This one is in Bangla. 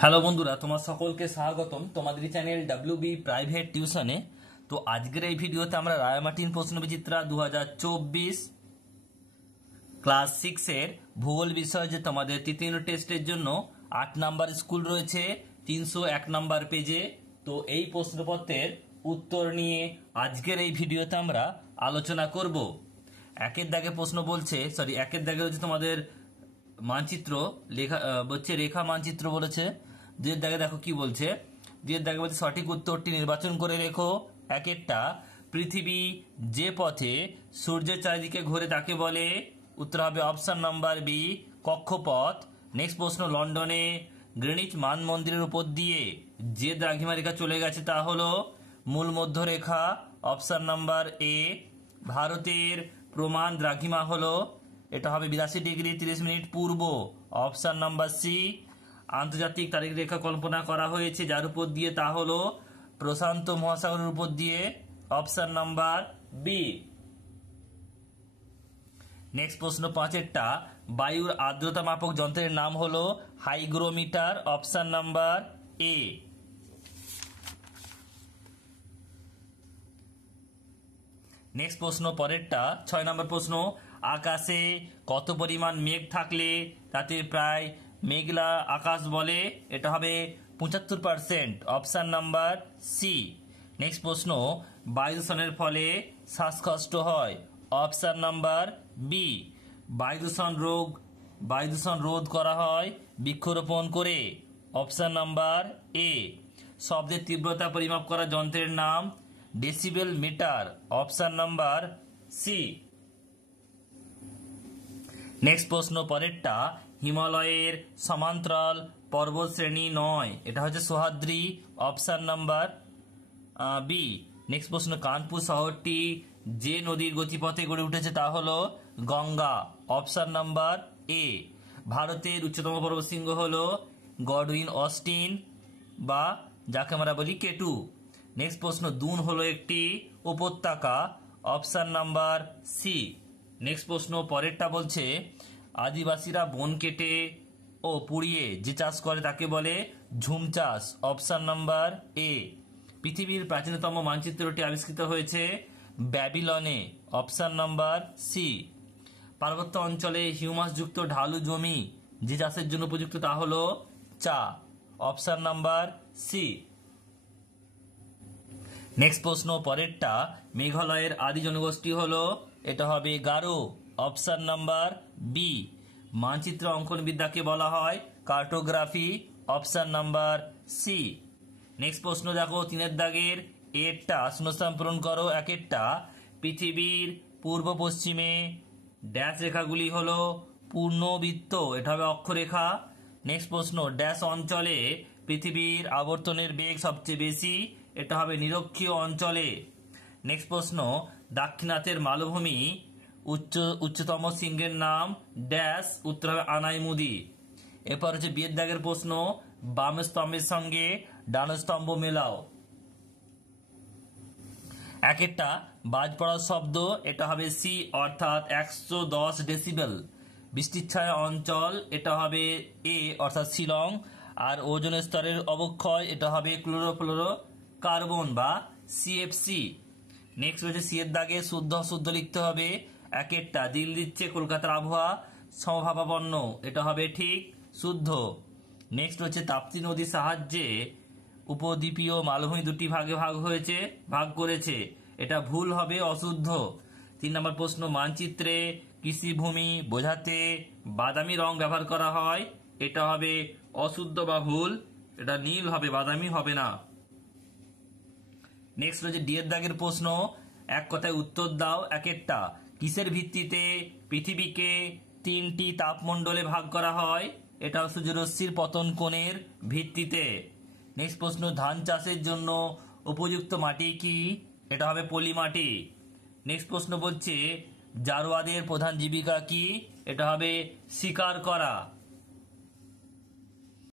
হ্যালো বন্ধুরা, তোমার সকলকে স্বাগতম তোমাদের চ্যানেল ডাব্লিউবি প্রাইভেট টিউশনে। তো আজকের এই ভিডিওতে আমরা রায়মার্টিন প্রশ্নবিচিত্রা 2024 ক্লাস 6-এর ভূগোল বিষয় যে তোমাদের তৃতীয় টেস্টের জন্য 8 নাম্বার স্কুল রয়েছে 301 নাম্বার পেজে। তো এই প্রশ্নপত্রের উত্তর নিয়ে আজকের এই ভিডিওতে আমরা আলোচনা করব। একের দাগে প্রশ্ন বলছে, একের দাগে হচ্ছে তোমাদের মানচিত্র লেখা বলছে, রেখা মানচিত্র বলেছে। দুয়ের দাগে দেখো কি বলছে, দুয়ের দাগে বলছে সঠিক উত্তরটি নির্বাচন করে লেখো। একেরটা, পৃথিবী যে পথে সূর্যের চারিদিকে ঘোরে তাকে বলে। উত্তর হবে অপশন নাম্বার বি, কক্ষপথ। নেক্সট প্রশ্ন, লন্ডনে গ্রিনিচ মান মন্দিরের উপর দিয়ে যে দ্রাঘিমা রেখা চলে গেছে তা হলো মূল মধ্যরেখা। অপশন নাম্বার এ। ভারতের প্রমাণ দ্রাঘিমা হলো, এটা হবে 82°30' পূর্ব। Option number C. আন্তর্জাতিক তারিখ রেখা কল্পনা করা হয়েছে যার উপর দিয়ে, তা হলো প্রশান্ত মহাসাগরের উপর দিয়ে। Option number B. নেক্সট প্রশ্ন 5-এরটা, বায়ুর আর্দ্রতা মাপক যন্ত্রের নাম হলো হাইগ্রোমিটার। অপশন নাম্বার এ। নেক্সট প্রশ্ন পরেরটা 6 নম্বর প্রশ্ন, আকাশে কত পরিমাণ মেঘ থাকলে তাতে প্রায় মেঘলা আকাশ বলে? এটা হবে 75%। Option number C. নেক্সট প্রশ্ন, বায়ু দূষণের ফলে শ্বাসকষ্ট হয়? Option number B. বায়ু দূষণ রোধ করা হয় বৃক্ষরোপণ করে। Option number A. শব্দের তীব্রতা পরিমাপ করা যন্ত্রের নাম decibel meter. Option number C. Next প্রশ্ন পরেরটা, হিমালয়ের সমান্তরাল পর্বত শ্রেণী নয়, এটা হচ্ছে Sahyadri. Option number B. Next প্রশ্ন, কানপুর শহরটি যে নদীর গতিপথে গড়ে উঠেছে তা হলো গঙ্গা। অপশন নাম্বার এ। ভারতের উচ্চতম পর্বতশৃঙ্গ হলো গডউইন অস্টিন বা যাকে আমরা বলি কেটু। নেক্সট প্রশ্ন, দুন হলো একটি উপত্যকা। Option number C. নেক্সট প্রশ্ন পরেরটা বলছে, আদিবাসীরা বন কেটে ও পুড়িয়ে যে চাষ করে তাকে বলে ঝুম চাষ। অপশন নাম্বার এ। পৃথিবীর প্রাচীনতম মানচিত্রটি আবিষ্কৃত হয়েছে ব্যাবিলনে। Option number C. পার্বত্য অঞ্চলে হিউমাসযুক্ত ঢালু জমি যে চাষের জন্য উপযুক্ত তা হলো চা। Option number C. নেক্সট প্রশ্ন পরেরটা, মেঘালয়ের আদি জনগোষ্ঠী হলো, এটা হবে গারো। Option number B. মানচিত্র অঙ্কন বিদ্যাকে বলা হয় cartography. Option number C. Next প্রশ্ন দেখো 3-এর দাগের এরটা শূন্যস্থান পূরণ করো। একেরটা, পৃথিবীর পূর্ব পশ্চিমে ড্যাশ রেখাগুলি হলো পূর্ণবৃত্ত, এটা হবে অক্ষরেখা। নেক্সট প্রশ্ন, ড্যাশ অঞ্চলে পৃথিবীর আবর্তনের বেগ সবচেয়ে বেশি, এটা হবে নিরক্ষীয় অঞ্চলে। নেক্সট প্রশ্ন, দাক্ষিণাত্যের মালভূমি উচ্চতম শৃঙ্গের নাম ড্যাশ। উত্তর হবে আনাইমুদি। এরপর হচ্ছে বিয়ের দাগের প্রশ্ন, বাম স্তম্ভের সঙ্গে ডান স্তম্ভ মেলাও। একেরটা, বাজ পড়ার শব্দ, এটা হবে সি অর্থাৎ 110 ডেসিবেল। বৃষ্টির ছায়া অঞ্চল, এটা হবে এ অর্থাৎ শিলং। আর ওজোন স্তরের অবক্ষয়, এটা হবে ক্লোরোফ্লোরো কার্বন বা সিএফসি। নেক্সট হচ্ছে সি এর দাগে শুদ্ধ অশুদ্ধ লিখতে হবে। একেরটা, দিল্লির চেয়ে কলকাতার আবহাওয়া সমভাবাপন্ন, এটা হবে ঠিক শুদ্ধ। নেক্সট হচ্ছে তাপ্তি নদীর সাহায্যে উপদ্বীপীয় মালভূমি দুটি ভাগে ভাগ করেছে, এটা ভুল হবে অশুদ্ধ। 3 নম্বর প্রশ্ন, মানচিত্রে কৃষিভূমি বোঝাতে বাদামি রং ব্যবহার করা হয়, এটা হবে অশুদ্ধ বা ভুল, এটা নীল হবে, বাদামি হবে না। নেক্সট হচ্ছে ডি এর দাগের প্রশ্ন, এক কথায় উত্তর দাও। একেরটা, কিসের ভিত্তিতে পৃথিবীকে 3টি তাপমণ্ডলে ভাগ করা হয়? এটা সূর্যরশ্মির পতন কোণের ভিত্তিতে। নেক্সট প্রশ্ন, ধান চাষের জন্য উপযুক্ত মাটি কি? এটা হবে পলি মাটি। নেক্সট প্রশ্ন বলছে, জারোয়াদের প্রধান জীবিকা কি? এটা হবে শিকার করা।